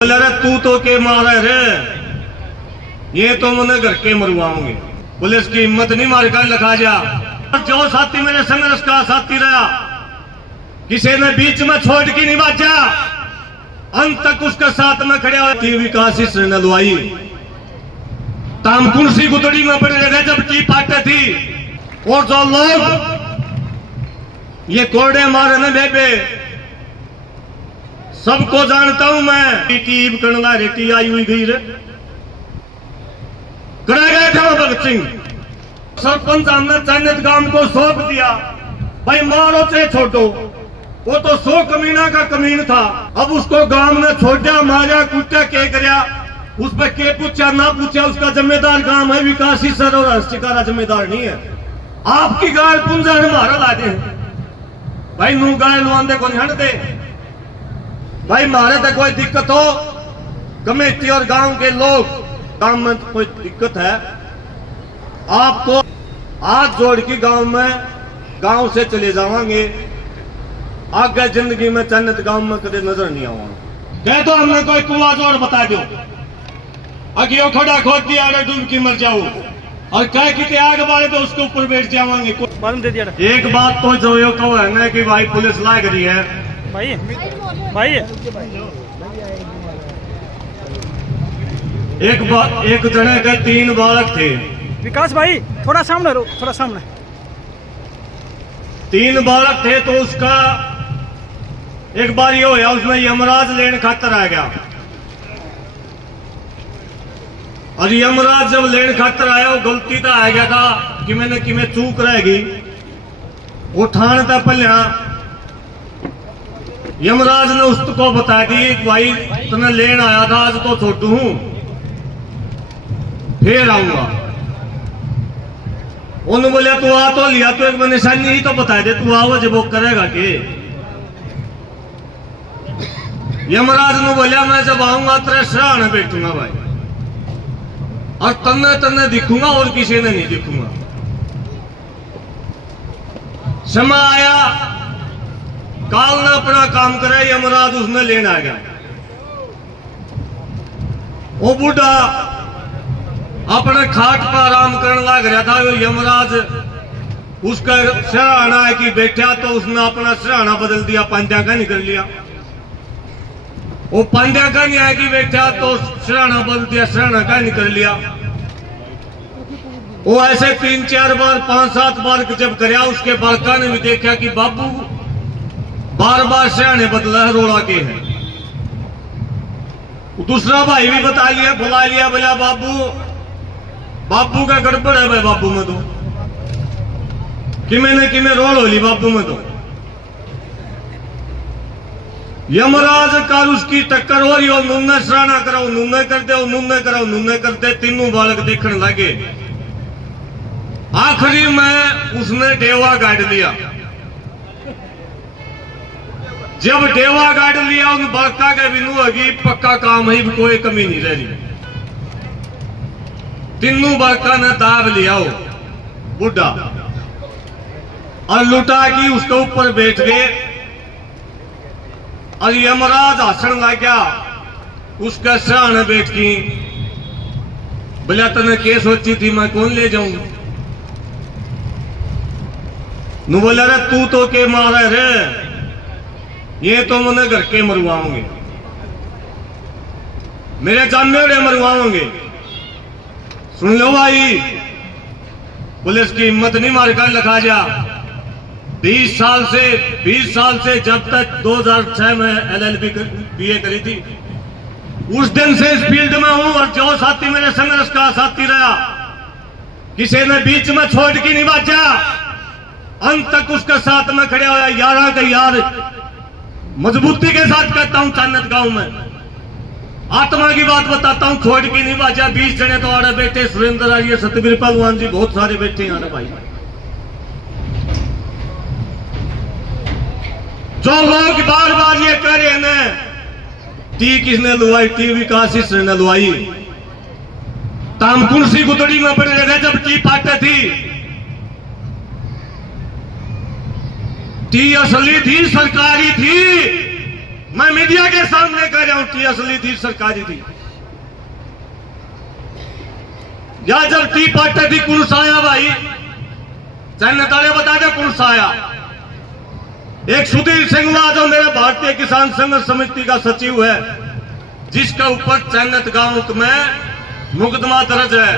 बोला रे तू तो के मारा रे, ये तो मैंने घर के मरवाओगे। पुलिस की हिम्मत नहीं मार कर लिखा जा। जो साथी मेरे संघर्ष का साथी रहा, किसी ने बीच में छोड़ के नहीं बाजा, अंत तक उसके साथ में खड़े हुए। विकास ने लुआई तामकुंसी गुदड़ी में पड़े रहे जब की पाटे थी। और जो लोग ये कोड़े मारे न बेबे, सबको जानता हूं मैं। टीब कणला रेटी आई हुई गई रे, कड़ा गए थे भगत सिंह। सरपंच हमने चन्नत गांव को सौंप दिया, भाई मारो चाहे छोटो। वो तो 100 कमीना का कमीन था। अब उसको गांव ने छोड़ा, मारा कूटा के करया, उस पर के पूछा ना पूछा, उसका जिम्मेदार गांव है। विकास सर और हस्तिकारा जिम्मेदार नहीं है। आपकी गाय पुंजा ने मारा लादे भाई, नू गाय लुआंदे को नहीं दे भाई। मारे तो कोई दिक्कत हो, कमेटी और गांव के लोग, गांव में कोई दिक्कत है आपको हाथ जोड़ के गांव से चले जावांगे। आगे जिंदगी में चन्नत गांव में कदे नजर नहीं आवांगे। कह दो हमने कोई कुआं जोड़ बता दो, अगियो खड़ा खोद दिया डूबकी मर जाओ, और कह कि आग बारे तो उसके ऊपर बैठ जावांगे। दे दिया। एक बात तो जो यो कहो है ना कि भाई पुलिस लाग रही है भाई भाई। एक जने के 3 बालक थे। विकास भाई थोड़ा सामने रो, थोड़ा सामने। 3 बालक थे तो उसका एक बार ये होया, उसमें यमराज लेने खातर आ गया। और यमराज जब लेने खातर आया, वो गलती तो आ गया था कि मैंने कि मैं चूक रहेगी। वो ठाण था पलिया, यमराज ने उसको बता दी भाई तुम्हें लेन आया था, आज तो छोटू हूं, फिर आऊंगा। उन्होंने बोला तू आ तो लिया, तो एक निशानी ही तो बता दे, तू आओ जब वो करेगा के। यमराज ने बोला मैं जब आऊंगा तेरे सराहना बैठूंगा भाई, और तन्ने तन्ने दिखूंगा और किसी ने नहीं दिखूंगा। समय आया, काल ने अपना काम करे, यमराज उसने लेना आ गया। वो बूढ़ा अपने खाट पर आराम करने लग रहा था। यमराज उसका सराहना है कि बैठा, तो उसने अपना सराहना बदल दिया, पांड्या का निकल लिया। वो पांड्या का नहीं है कि बैठा, तो सराहना बदल दिया, सराहना का निकल लिया। वो ऐसे 3-4 बार 5-7 बार जब करया, उसके बालका ने भी देखा कि बाबू बार बार सराहने बदला है, रोड़ा के है। दूसरा भाई भी बता लिया, बुला लिया, बोला बाबू का गड़बड़ है भाई, बाबू में तो कि मैं रोल होली बाबू में तो। यमराज का उसकी टक्कर हो रही, नूने सराहना कराओ, नूने करते, नूने कराओ, नूने करते। तीनों बालक देखने लगे। आखिरी में उसने डेवा गाड़ लिया। जब डेवा गाड़ लिया, उन बालका के बिनु होगी पक्का काम है, कोई कमी नहीं रह रही। तीनों बालका ने दाब लिया हो बुढ़ा, और लुटा की उसके ऊपर बैठ गए। और यमराज हंसन लग गया, उसका सराहना बैठ की। बोला तने के सोची थी मैं कौन ले जाऊं? नु बोला रे तू तो के मारा रे, ये तो मैंने घर के मरवाओगे, मेरे जामे मरवाओगे। सुन लो भाई, पुलिस की हिम्मत नहीं मार कर लिखा जा। 20 साल से जब तक 2006 में LLB BA करी थी, उस दिन से इस फील्ड में हूं। और जो साथी मेरे संघर्ष का साथी रहा, किसी ने बीच में छोड़ के नहीं बाजा, अंत तक उसके साथ में खड़े हुआ। 11 का यार मजबूती के साथ कहता हूं, चन्नत गांव में आत्मा की बात बताता हूं, छोड़ के नहीं बाजा। 20 जने तो आड़े बैठे, सुरेंद्र आर्य, सतबीर पहलवान जी, बहुत सारे बैठे हैं भाई। जो लोग बार बार ये कह रहे हैं ना, टी किसने लुआई, टी विकास ने लुआई। तामकुंसी गुदड़ी में पड़े रहे जब टी पाटे थी। टी असली थी, सरकारी थी। मैं मीडिया के सामने कह रहा हूं टी असली थी, सरकारी थी। या जब टी पार्टी थी कौन सा आया भाई, चैन ताले बता दे कौन सा आया। एक सुधीर सिंगला जो मेरे भारतीय किसान संघर्ष समिति का सचिव है, जिसके ऊपर चैनत गांव में मुकदमा दर्ज है।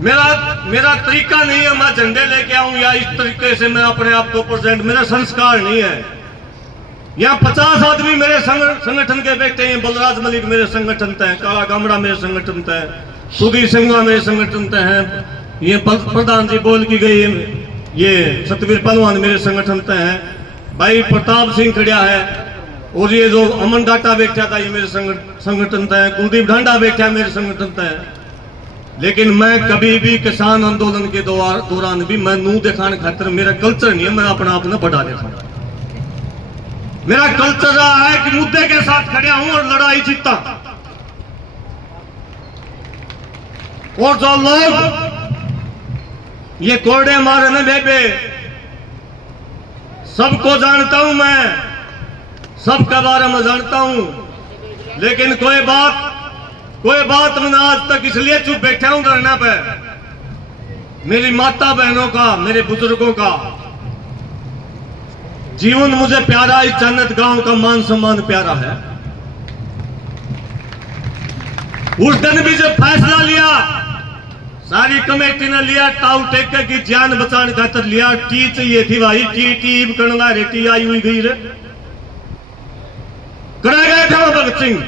मेरा तरीका नहीं है मैं झंडे लेके आऊं या इस तरीके से मैं अपने आप को प्रेजेंट, मेरा संस्कार नहीं है। यहाँ 50 आदमी मेरे संगठन के बैठे हैं। बलराज मलिक मेरे संगठन तय है, काला गामड़ा मेरे संगठन तय है, सुधीर सिंगला मेरे संगठन तय है, ये प्रधान जी बोल की गई, ये सतवीर पहलवान मेरे संगठन तय है, भाई प्रताप सिंह खड़िया है, और ये जो अमन डाटा बैठा था ये मेरे संगठन तय है, कुलदीप ढांडा बैठा मेरे संगठन तय है। लेकिन मैं कभी भी किसान आंदोलन के दौरान भी मैं मुंह दिखाने खातिर, मेरा कल्चर नहीं है मैं अपना आप बढ़ा दिखाऊं। मेरा कल्चर रहा है कि मुद्दे के साथ खड़ा हूं और लड़ाई जीतता। और जो लोग ये कोड़े मारे न बेबे, सबको जानता हूं मैं, सबके बारे में जानता हूं, लेकिन कोई बात मैंने आज तक इसलिए चुप बैठा हूं धरना पे। मेरी माता बहनों का, मेरे बुजुर्गों का जीवन मुझे प्यारा, इस जन्नत गांव का मान सम्मान प्यारा है। उस दिन भी जब फैसला लिया, सारी कमेटी ने लिया, टाउ टेके की जान बचाने खातर लिया। टी चाहिए थी भाई, टी करना रेटी आई हुई गई रे, करा गए थे भगत सिंह।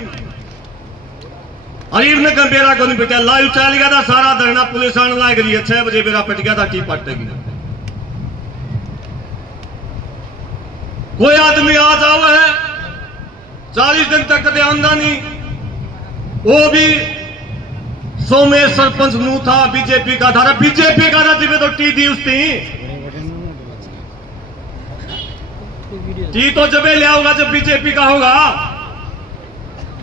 अरीब ने मेरा को नहीं पिटा, लाइव चल गया था सारा धरना, पुलिस आने लायक रही है। 6 बजे मेरा पिट गया था टी पार्टी। कोई आदमी आ जाओ है 40 दिन तक कदे आंदा नहीं, वो भी सोमेश सरपंच मुंह था, बीजेपी का था। बीजेपी का था जिसे तो टी दी उसकी टी तो जब ले आओगा जब बीजेपी का होगा।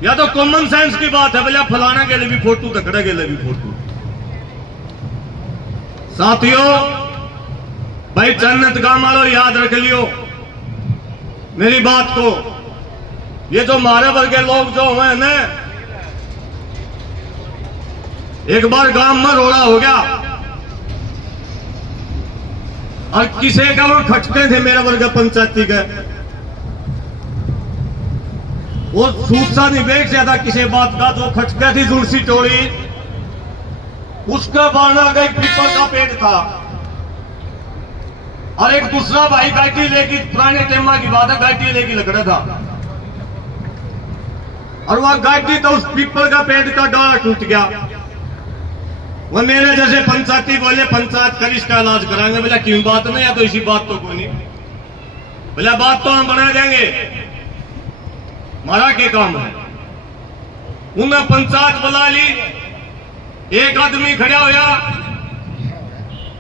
या तो कॉमन सेंस की बात है, भले फलाना के लिए भी फोटो, तकड़े के लिए भी फोटो। साथियों भाई जन्नत गांव वालों याद रख लियो मेरी बात को। ये जो मारे वर्ग के लोग जो हुए ना, एक बार गांव में रोड़ा हो गया और किसी का वो खटके थे मेरे वर्ग पंचायती के, वो सूचना नहीं बेच ज्यादा किसी बात का, जो खटके थी जुलसी टोली, उसका बारना गई पीपल का पेड़ था। और एक दूसरा भाई गाड़ी लेके, पुराने टेमा की बात है, गाड़ी लेके लकड़ा था और वह गाड़ी तो उस पीपल का पेड़ का डाला टूट गया। वो मेरे जैसे पंचायती बोले पंचायत कर इसका इलाज कराएंगे। बोला क्यों बात नहीं, या तो इसी बात तो कोई नहीं। बोला बात तो हम बना देंगे, हमारा क्या काम है। उन्हें पंचायत बुला ली, एक आदमी खड़ा होया,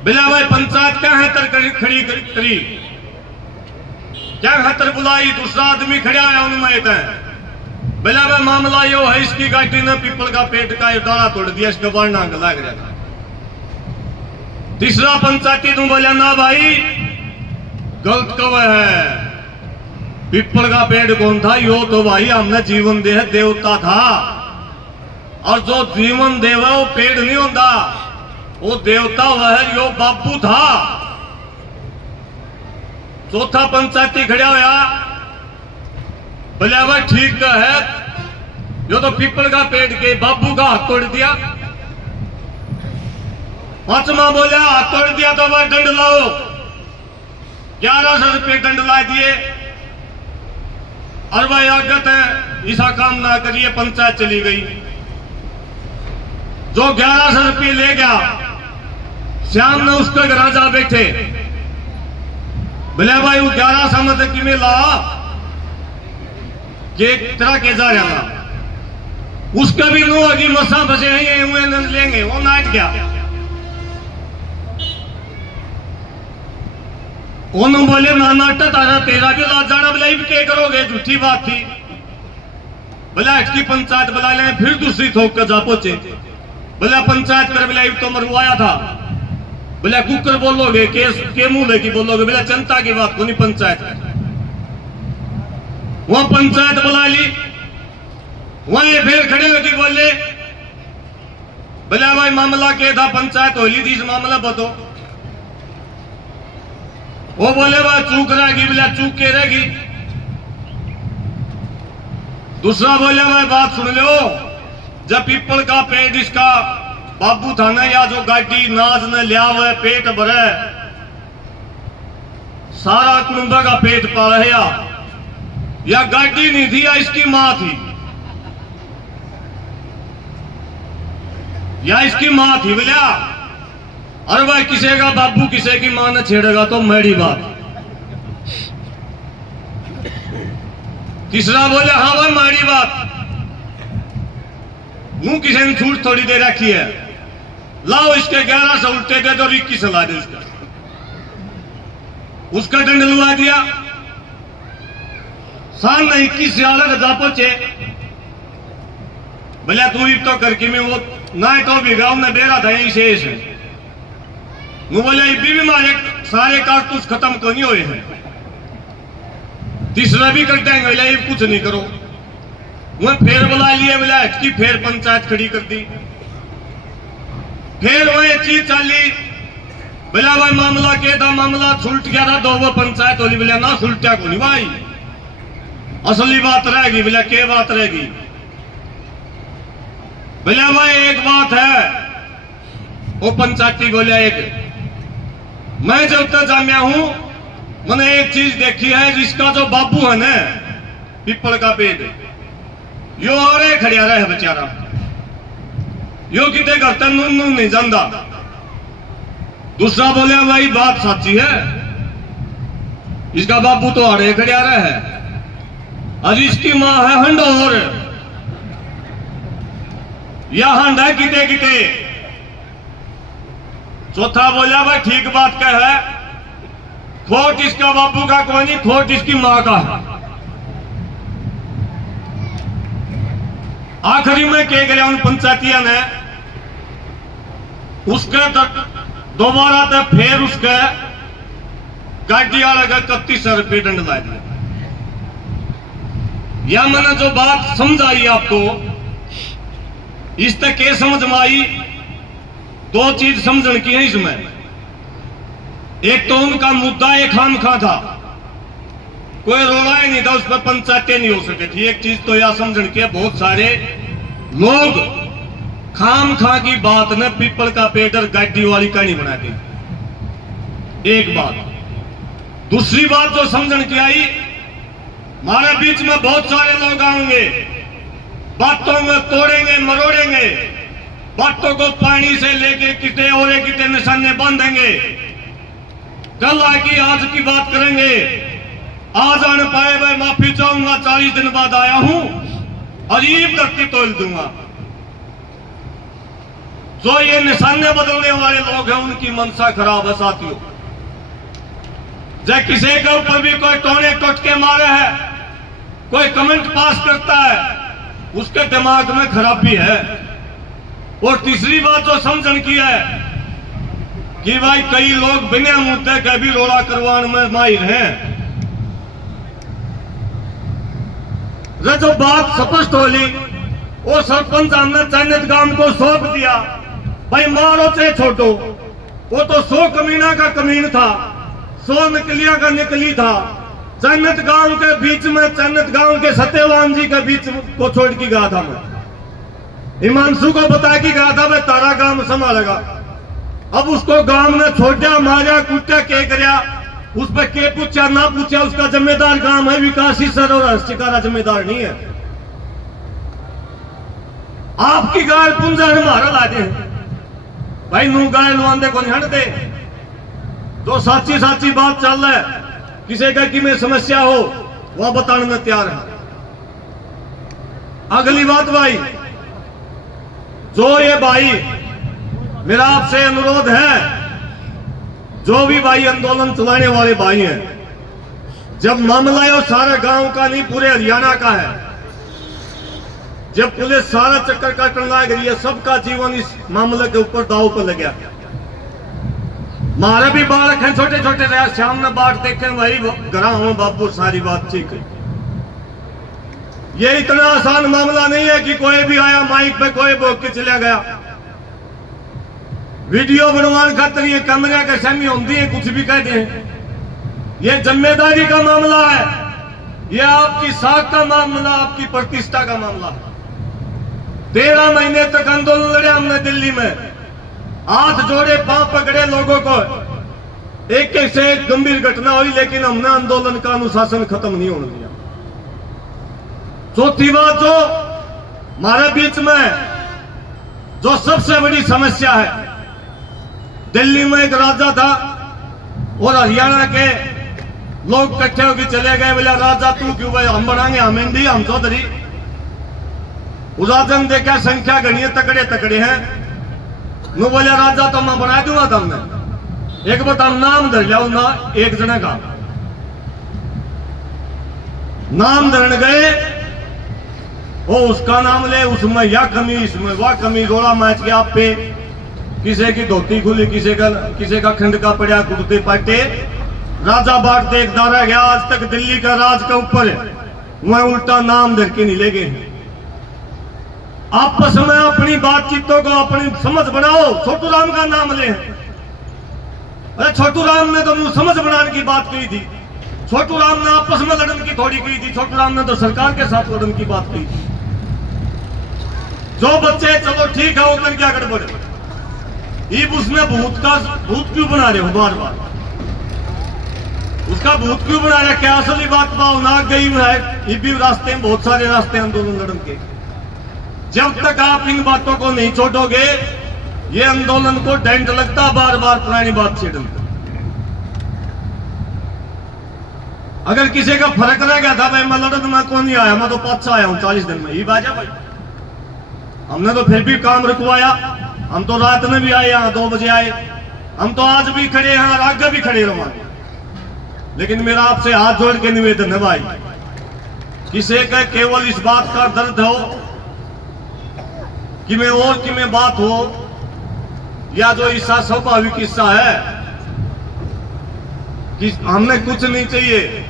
बोला भाई पंचायत क्या खातर खड़ी करी, क्या खातर बुलाई। दूसरा आदमी खड़ा होया, उनमें बोला भाई मामला यो है, इसकी गाड़ी ने पीपल का पेड़ का डाला तोड़ दिया, इसका बढ़ना लग रहा था। तीसरा पंचायती तुम बोला ना भाई गलत कव है, पीपल का पेड़ कौन था, यो तो भाई हमने जीवन दे देवता था, और जो जीवन देव वो पेड़ नहीं होता, वो देवता वह यो बापू था। चौथा पंचायती खड़ा होया, बोले भाई ठीक है, यो तो पीपल का पेड़ के बाबू का हाथ तोड़ दिया। पांचवा बोला हाथ तोड़ दिया तो भाई दंड लाओ, 1100 रुपये दंड ला दिए। और भाई आगत है ऐसा काम ना करिए, पंचायत चली गई। जो 1100 रुपये ले गया, श्याम ने उसके घर जा बैठे, बोले भाई वो 1100 में कि में ला ये तरह के जा रहा था, उसका भी नो अगी मसा बचे हैं लेंगे, वो नाट गया। उन्होंने बोले ना नाटा तारा तेरा भी लाज जाना, बोला क्या करोगे, झूठी बात थी। बोला इसकी पंचायत बुला लें, फिर दूसरी थोक कर जा पहुंचे। बोला पंचायत कर, बोला तो मरवाया था। बोला कुकर बोलोगे के मुंह लेके बोलोगे, बोला जनता की बात को नहीं पंचायत कर। वहां पंचायत बुला ली, वहीं फिर खड़े होकर बोले बोले भाई मामला क्या था, पंचायत हो ली थी, इस मामला बताओ। वो बोले भाई चूक रहेगी, बोले चूक के रहेगी। दूसरा बोले भाई बात सुन लो, जब पीपल का पेड़ इसका बाबू था ना, या जो गाड़ी नाज ने लिया हुआ है, पेट भरे सारा कुटुंबा का पेट पाल है, या गाड़ी नहीं थी या इसकी मां थी, या इसकी मां थी। बोलिया अरे भाई किसी का बाबू किसी की मां ने छेड़ेगा तो मेरी बात। तीसरा बोले हाँ भाई मेरी बात, मुंह किसी ने छूट थोड़ी दे रखी है, लाओ इसके 1100 उल्टे दे दो, 21 ला दे उसका दंड लुआ दिया। शाम में 21 हजार जा पहुंचे। बोले तू भी तो करके में वो ना तो भी गांव में बेरा था यही शेष है। वो बोले भी मारे सारे कारतूस खत्म तो नहीं हुए हैं, तीसरा भी कर देंगे। बोले ये कुछ नहीं करो, वो फिर बुला लिए, बोला हटकी फिर पंचायत खड़ी कर दी। फिर वो एक चीज चली, बोला भाई मामला क्या था, मामला छुलट गया था, दो वो पंचायत होली। बोला ना छुलटा को नहीं भाई, असली बात रहेगी। बोला क्या बात रहेगी? बोले भाई एक बात है, वो पंचायती बोले एक, मैं जब तक जामिया हूं मैंने एक चीज देखी है, जिसका जो बाबू है ना पीपल का पेड़, यो और खड़िया रहे बेचारा, यो कितने घर तक नून नहीं जानता। दूसरा बोले भाई बात सच्ची है, इसका बाबू तो आड़े खड़िया रहे है, आज इसकी मां है हंडोर, या हंड है किते किते। चौथा बोला भाई ठीक बात कह है, खोट इसका बाबू का कोई नहीं, खोट इसकी मां का है। आखिरी में क्या करे उन पंचायतिया ने, उसके दोबारा तक फिर उसके गाड़ी वाले का 3100 रुपये दंड ला दिया। या मैंने जो बात समझाई आपको, इस तक के समझ में आई, दो चीज समझने की है इसमें। एक तो उनका मुद्दा एक खाम खा था, कोई रोला ही नहीं था, उस पर पंचायतें नहीं हो सके थी। एक चीज तो यह समझने की, बहुत सारे लोग खाम खा की बात ने पीपल का पेड़ और गाड़ी वाली कहानी बना दी। एक बात। दूसरी बात जो समझने की आई, हमारे बीच में बहुत सारे लोग आएंगे, बातों में तोड़ेंगे मरोड़ेंगे, बातों को पानी से लेके कितने और कितने निशाने बांधेंगे। कल आके आज की बात करेंगे, आज आने पाए भाई माफी चाहूंगा, 40 दिन बाद आया हूं, अजीब करके तोल दूंगा। जो ये निशाने बदलने वाले लोग हैं, उनकी मनसा खराब है साथियों। जब किसी के ऊपर भी कोई टोने टोटके मारे है, कोई कमेंट पास करता है, उसके दिमाग में खराबी है। और तीसरी बात जो समझने की है कि भाई कई लोग बिना मुद्दे के भी रोड़ा करवाने में माहिर हैं। जो बात स्पष्ट हो ली, वो सरपंच हमने चैनित गांव को सौंप दिया, भाई मारो चाहे छोटो, वो तो 100 कमीना का कमीन था, 100 निकलिया का निकली था। चैनित गांव के बीच में, चैनित गांव के सत्यवान जी के बीच को छोड़ के गया था मैं, हिमांशु को बता के गया था भाई तारा गांव संभालेगा। अब उसको गांव ने छोड़ा, मारा कूटा, क्या करया, उस पर के पूछा ना पूछा, उसका जिम्मेदार गांव है, विकासी सर और हस्तिकारा जिम्मेदार नहीं है। आपकी गाय पुंजा हमारा लादे भाई, नू गाय लुआंदे को नहीं हटते। जो साची साची बात चल रहा है, किसी का कि में समस्या हो वह बताने में तैयार है। अगली बात भाई, जो ये भाई मेरा आपसे अनुरोध है, जो भी भाई आंदोलन चलाने वाले भाई हैं, जब मामला है और सारे गांव का नहीं पूरे हरियाणा का है, जब पुलिस सारा चक्कर काटने लग रही है, सबका जीवन इस मामले के ऊपर दाव पर लग गया। मारे भी बालक हैं छोटे छोटे, शाम में बाट देखे वही घर हूं बाबू, सारी बात ठीक है। ये इतना आसान मामला नहीं है कि कोई भी आया माइक पे कोई बोल के चला गया। वीडियो बनवाने खातर ये कैमरे के सामने होती है, कुछ भी कहते हैं। ये जिम्मेदारी का मामला है, ये आपकी साख का मामला, आपकी प्रतिष्ठा का मामला है। 13 महीने तक आंदोलन लड़े हमने दिल्ली में, हाथ जोड़े, पांव पकड़े लोगों को, एक एक से एक गंभीर घटना हुई, लेकिन हमने आंदोलन का अनुशासन खत्म नहीं होने दिया। चौथी बात, जो हमारे बीच में जो सबसे बड़ी समस्या है, दिल्ली में एक राजा था और हरियाणा के लोग इकट्ठे होकर चले गए, बोला राजा तू क्यों भाई, हम बनाएंगे, हम हिंदी, हम चौधरी। राजन देखा संख्या गणिये तकड़े तकड़े हैं, नु बोले राजा तो मैं बना दूंगा तुमने, एक बता नाम धर जाओ ना, एक जने का नाम धरन गए, वो उसका नाम ले, उसमें यह कमी, इसमें वह कमी, रोड़ा मैच गया आप पे, किसी की धोती खुली, किसी का खंड का पड़ा, कुर्ते पाटे, राजा बाट देखता रह गया। आज तक दिल्ली का राज का ऊपर है, वह उल्टा नाम धर के नहीं ले गए। आपस में अपनी बातचीतों को अपनी समझ बनाओ। छोटू राम का नाम ले, अरे छोटू राम ने तो मुंह समझ बनाने की बात कही थी, छोटू राम ने आपस में लड़न की थोड़ी कही थी, छोटू राम ने तो सरकार के साथ लड़न की बात कही थी। जो बच्चे चलो ठीक है, होकर क्या गड़बड़, ईब उसने भूत क्यों बना रहे हो बार बार, उसका भूत क्यों बना रहे, क्या असली बात पाओ ना गई है। ये भी रास्ते में बहुत सारे रास्ते आंदोलन लड़न के, जब तक आप इन बातों को नहीं छोड़ोगे, ये आंदोलन को डेंट लगता, बार बार पुरानी बात छेड़ता। अगर किसी का फर्क रह गया था, भाई मैं लड़न में कौन नहीं आया, मैं तो पाछा आया हूं 40 दिन में, ये बाजा भाई, हमने तो फिर भी काम रुकवाया। हम तो रात में भी आए, यहाँ 2 बजे आए, हम तो आज भी खड़े हैं और आगे भी खड़े रहोगे। लेकिन मेरा आपसे हाथ जोड़ के निवेदन है भाई, किसी का केवल इस बात का दर्द हो कि मैं और कि मैं बात हो, या जो हिस्सा स्वाभाविक हिस्सा है कि हमने कुछ नहीं चाहिए,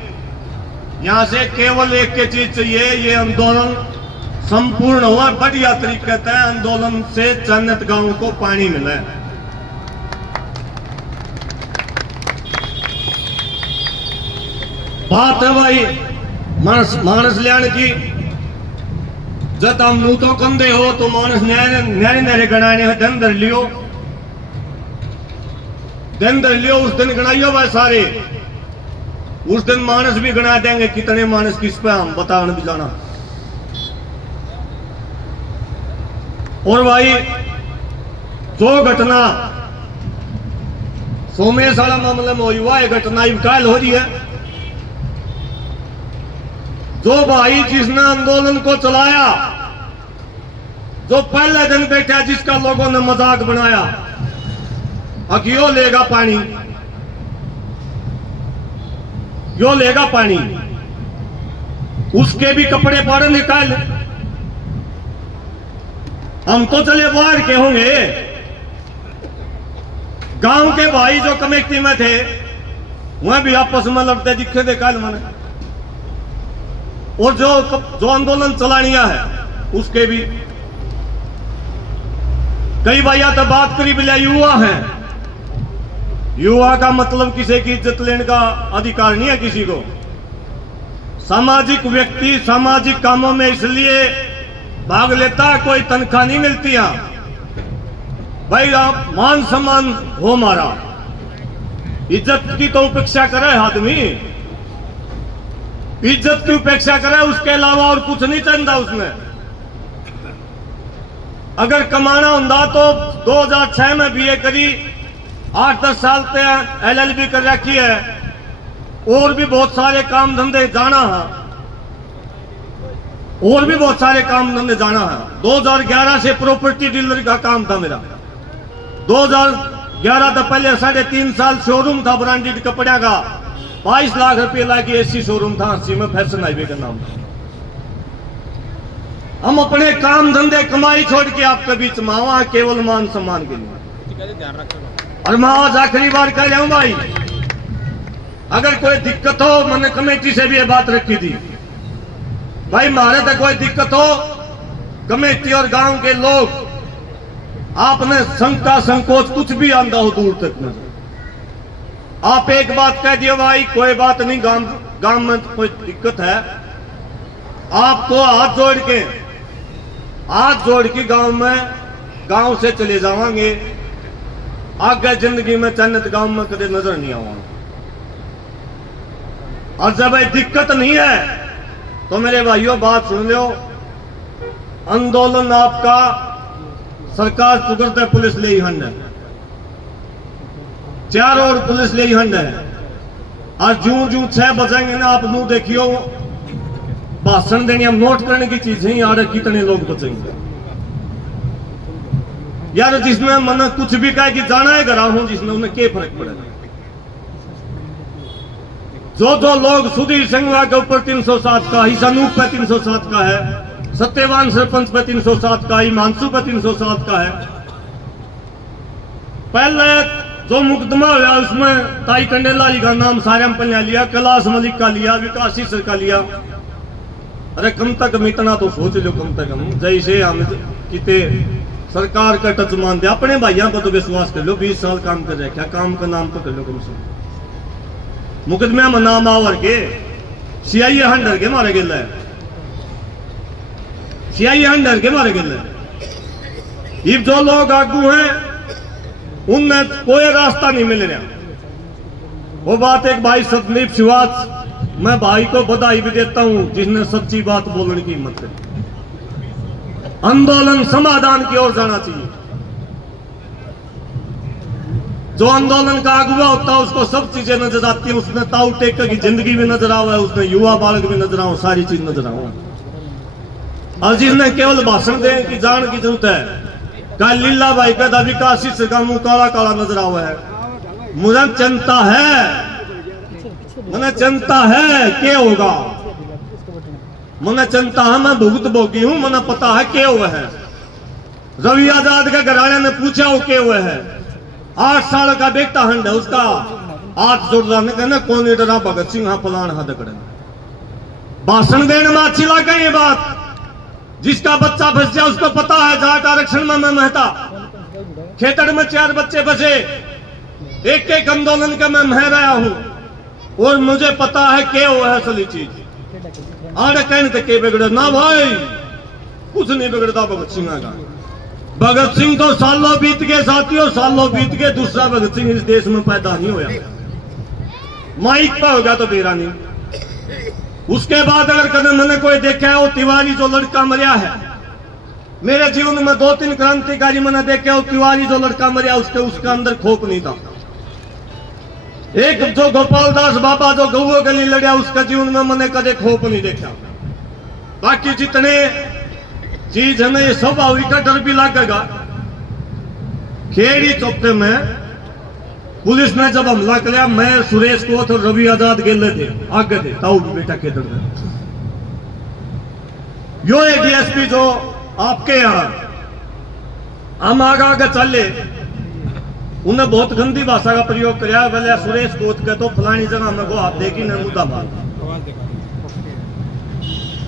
यहां से केवल एक के चीज चाहिए, ये आंदोलन संपूर्ण हुआ, बढ़िया तरीके से आंदोलन से चन्नत गांव को पानी मिले। बात है भाई मानस लियान की, जब हम मुंह तो कंधे हो तो मानस न्याय नरे गणाने है, दिन धर लियो, दिन धर लियो, उस दिन गणाइयो भाई सारे, उस दिन मानस भी गणा देंगे, कितने मानस किस पे हम बताने भी जाना। और भाई जो घटना सोमेश वाला मामले में हुआ, ये घटना काल हो रही है। जो भाई जिसने आंदोलन को चलाया, जो पहले दिन बैठा, जिसका लोगों ने मजाक बनाया, अब यो लेगा पानी, यो लेगा पानी, उसके भी कपड़े पाड़े निकाल। हम तो चले बाहर के होंगे, गांव के भाई जो कमेटी में थे वह भी आपस में लड़ते दिखे थे कल मैंने, और जो आंदोलन चलानिया है उसके भी कई भैया तो बात करी बिला युवा है, युवा का मतलब किसी की इज्जत लेने का अधिकार नहीं है किसी को। सामाजिक व्यक्ति सामाजिक कामों में इसलिए भाग लेता है, कोई तनख्वाह नहीं मिलती है भाई, आप मान सम्मान हो मारा, इज्जत की तो उपेक्षा करे आदमी, इज्जत की उपेक्षा करे, उसके अलावा और कुछ नहीं चाहता उसने। अगर कमाना होता तो 2006 में बीए करी, 8-10 साल से LLB कर रखी है, और भी बहुत सारे काम धंधे जाना है, और भी बहुत सारे काम धंधे जाना है। 2011 से प्रॉपर्टी डीलर का काम था मेरा, 2011 तक पहले 3.5 साल शोरूम था ब्रांडेड कपड़े का, 22 लाख रुपए लाके एसी शोरूम था अस्सी में, फैशन हाईवे का नाम था। हम अपने काम धंधे कमाई छोड़ के आपके बीच में आवा केवल मान सम्मान के लिए। और मैं आज आखिरी बार कह रहा हूं भाई, अगर कोई दिक्कत हो, मैंने कमेटी से भी ये बात रखी थी, भाई मारे तो कोई दिक्कत हो, कमेटी और गांव के लोग आपने शंका संकोच कुछ भी आंदा हो दूर तक में, आप एक बात कह दिए भाई कोई बात नहीं, गांव में कोई दिक्कत है, आपको हाथ जोड़ के गांव से चले जावांगे, आगे जिंदगी में चन्नत गांव में कदे नजर नहीं आवांगे। और जब भाई दिक्कत नहीं है तो मेरे भाइयों बात सुन लो, आंदोलन आपका सरकार सुगरत है, पुलिस ले ही हंड है, चारों ओर पुलिस ले ही हंड है। और जूं 6 बजेंगे ना, आप नू देखियो भाषण देने नोट करने की चीजें यार, कितने लोग बचेंगे यार। जिसमें मन कुछ भी कहे कि जाना है घर हूं, जिसमें उन्हें क्या फर्क पड़ेगा। जो लोग सुधीर संगवा के ऊपर 307 का, ईशानूप पे 307 का है, सत्यवान सरपंच पे 307 का, हिमांशु पे 307 का है। पहले जो मुकदमा हुआ उसमें ताई कंडेला जी का नाम सारे में लिया, कैलाश मलिक का लिया, विकास सर का लिया। अरे कम तक कम इतना तो सोच लो, कम तक कम जैसे हम किते सरकार का टच मान दे, अपने भाइयों को तो विश्वास कर लो, 20 साल काम कर रहे, क्या काम का नाम तो कर लो कम से कम। मुकदमे में नाम आवर के सीआई हंडर के मारे गए, सीआई हंडर के मारे गए। ये जो लोग आगू हैं उनमें कोई रास्ता नहीं मिल रहा। वो बात एक भाई सतनीप शिवास, मैं भाई को बधाई भी देता हूं जिसने सच्ची बात बोलने की हिम्मत करी। आंदोलन समाधान की ओर जाना चाहिए। जो आंदोलन का अगुवा होता है उसको सब चीजें नजर आती है, उसने ताऊ टेकर की जिंदगी भी नजर आवा है, उसने युवा बालक भी नजर आवा, सारी चीज नजर आवा। और जिसने केवल भाषण देने की जान की जरूरत है, कल लीला भाई का विकास का मुंह काला काला नजर आवा है। मुझे चिंता है क्या होगा, मुझे चिंता है, मैं भुगत भोगी हूं, मुझे पता है क्या हुआ है। रवि आजाद के घराने ने पूछा वो क्या हुआ है, 8 साल का बेटा हंड है उसका, 8 जोड़दार ने कहना कौन डरा भगत सिंह हाँ फलान हाँ दकड़े। भाषण देने में अच्छी लगा ये बात, जिसका बच्चा फंस जाए उसको पता है जाट आरक्षण में मैं महता, खेतड़ में 4 बच्चे बचे, एक आंदोलन का मैं मह रहा हूं और मुझे पता है क्या हुआ है असली चीज। आड़े कहने तक के बिगड़े ना भाई, कुछ नहीं बिगड़ता भगत सिंह का। भगत सिंह तो सालों बीत गए साथियों, सालों बीत गए, दूसरा भगत सिंह इस देश में पैदा नहीं होया। माइक पर होगा तो बेरा नहीं। उसके बाद अगर कदम मैंने कोई देखा है, वो तिवारी जो लड़का मरिया है, मेरे जीवन में 2-3 क्रांतिकारी मैंने देखे, वो तिवारी जो लड़का मरिया उसके अंदर खोप नहीं था। एक जो गोपाल दास बाबा जो गऊ गली लड़िया, उसका जीवन में मैंने कदे खोप नहीं देखा। बाकी जितने चीज हमें ये सब आवरी का डर भी लगेगा। खेड़ी चौथे में पुलिस ने जब हमला किया, मैं सुरेश को तो रवि आजाद गेले थे आगे थे, ताऊ बेटा के दर यो एक डीएसपी जो आपके यहां हम आगे चले, उन्हें बहुत गंदी भाषा का प्रयोग किया। बोले सुरेश कोत के तो फलानी जगह मेरे को आप देखी न मुद्दाबाद,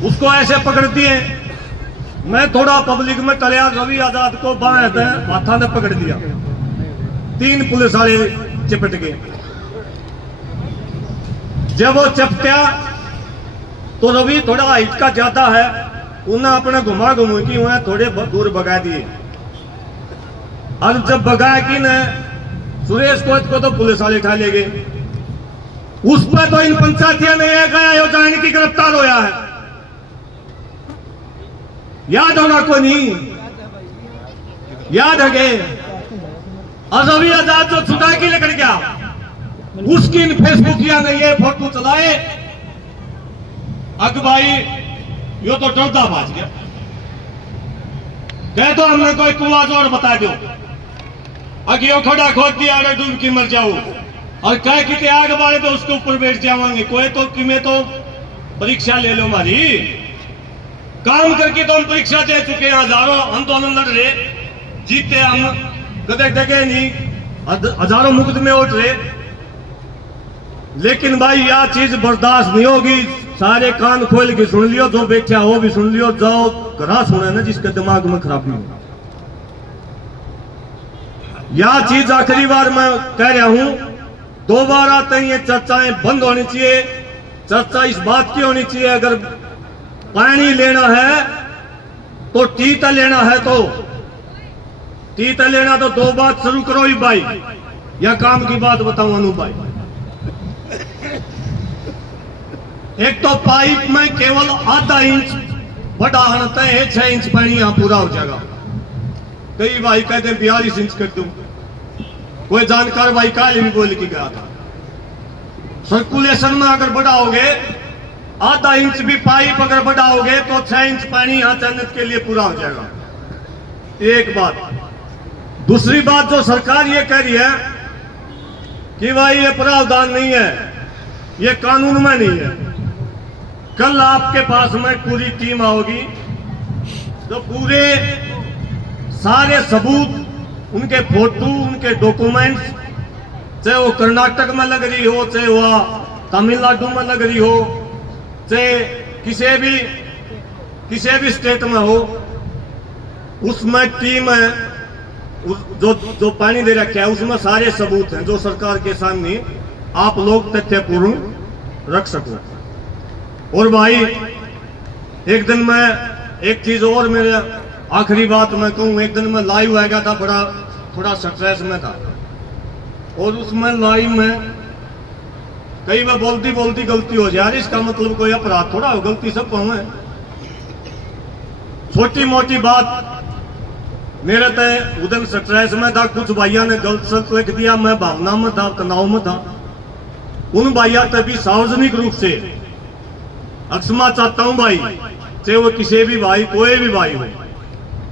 उसको ऐसे पकड़ दिए। मैं थोड़ा पब्लिक में टलिया, रवि आजाद को बाएं हाथा ने पकड़ दिया, 3 पुलिस वाले चिपट गए। जब वो चिपटा तो रवि थोड़ा हाइट का ज्यादा है, उन्हें अपने घुमा की हुए थोड़े दूर भगा दिए। और जब भगा की ने सुरेश कोत को तो पुलिस वाले उठा ले गए। उस पर तो इन पंचायतियों ने यह कहा यो जाने की गिरफ्तार होया है, याद होगा को नहीं याद है गए। और रवि आजाद जो छुटा के लेकर गया, उसकी इन फेसबुकिया ने ये फोटो चलाए, अग भाई यो तो डरदा भाज गया, कह दो हमने कोई कुआ जोर बता दो, अगे यो खड़ा खोद दिया डूब की मर जाओ, और कह कि आग बारे तो उसके ऊपर बैठ जावांगे। कोई तो कि मैं तो परीक्षा ले लो हमारी, काम करके तो हम परीक्षा दे चुके हैं, हजारों आंदोलन लड़ रहे, जीते हम कदे डगे नहीं, हजारों मुकदमे उठ रहे। लेकिन भाई यह चीज बर्दाश्त नहीं होगी। सारे कान खोल के सुन लियो, जो बैठा हो भी सुन लियो, जाओ घरा सुने ना जिसके दिमाग में खराबी हो। यह चीज आखिरी बार मैं कह रहा हूं, दोबारा तक ये चर्चाएं बंद होनी चाहिए। चर्चा इस बात की होनी चाहिए, अगर पानी लेना है तो टीता लेना है, तो टीता लेना तो दो बात शुरू करो ही भाई। या काम की बात बताऊं अनु भाई, एक तो पाइप में केवल आधा इंच बढ़ाना है, 6 इंच पानी यहां पूरा हो जाएगा। कई भाई कहते हैं 42 इंच कर दूं। कोई जानकार भाई काल भी बोल के गया था, सर्कुलेशन में अगर बढ़ाओगे आधा इंच भी पाइप अगर बढ़ाओगे तो 6 इंच पानी यहां चन्नत के लिए पूरा हो जाएगा। एक बात। दूसरी बात जो सरकार ये कह रही है कि भाई ये प्रावधान नहीं है, ये कानून में नहीं है। कल आपके पास में पूरी टीम आओगी, तो पूरे सारे सबूत, उनके फोटो, उनके डॉक्यूमेंट्स, चाहे वो कर्नाटक में लग रही हो, चाहे वो तमिलनाडु में लग रही हो, चाहे किसी भी स्टेट में हो, उसमें टीम है, जो पानी दे रखा है उसमें सारे सबूत हैं जो सरकार के सामने आप लोग तथ्यपूर्ण रख सको। और भाई एक दिन मैं एक चीज और, मेरे आखिरी बात मैं कहूँ, एक दिन मैं लाइव आ गया था, थोड़ा स्ट्रेस में था, और उसमें लाइव में कई बार बोलती गलती हो जाए, इसका मतलब कोई अपराध थोड़ा हो, गलती सब को है। छोटी मोटी बात मेरे तय उधर स्ट्रेस में था, कुछ भाइयों ने गलत शब्द लिख दिया, मैं भावना में था, तनाव में था। उन भाइयों तक भी सार्वजनिक रूप से क्षमा चाहता हूं भाई, चाहे वो किसी भी भाई, कोई भी भाई हो,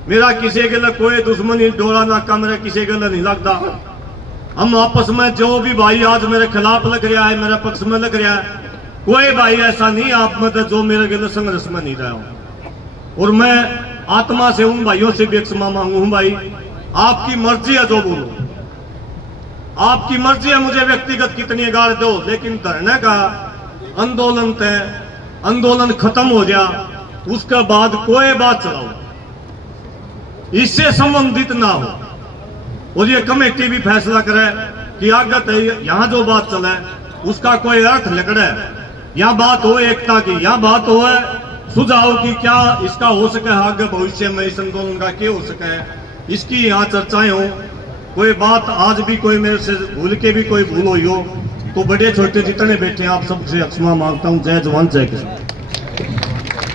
मेरा किसी के लिए कोई दुश्मनी डोरा नाका मेरा किसी के लिए नहीं लगता। हम आपस में जो भी भाई आज मेरे खिलाफ लग रहा है, मेरे पक्ष में लग रहा है, कोई भाई ऐसा नहीं आप में जो मेरे के लिए संघर्ष में नहीं रहा हूं। और मैं आत्मा से उन भाइयों से भी क्षमा मांगू हूं भाई, आपकी मर्जी है जो बोलो, आपकी मर्जी है मुझे व्यक्तिगत कितनी गाड़ दो, लेकिन धरने का आंदोलन तय, आंदोलन खत्म हो गया, उसके बाद कोई बात चलाओ इससे संबंधित ना हो। और ये कमेटी भी फैसला करे कि आगे यहां जो बात चले उसका कोई अर्थ लगड़े, या बात हो एकता की, या बात हो सुझाव की, क्या इसका हो सके आगे भविष्य में इस आंदोलन का क्या हो सके, इसकी यहाँ चर्चाएं हो। कोई बात आज भी कोई मेरे से भूल के भी कोई भूल हुई हो तो बड़े छोटे जितने बैठे हैं आप सबसे क्षमा मांगता हूँ। जय जवान जय किसान।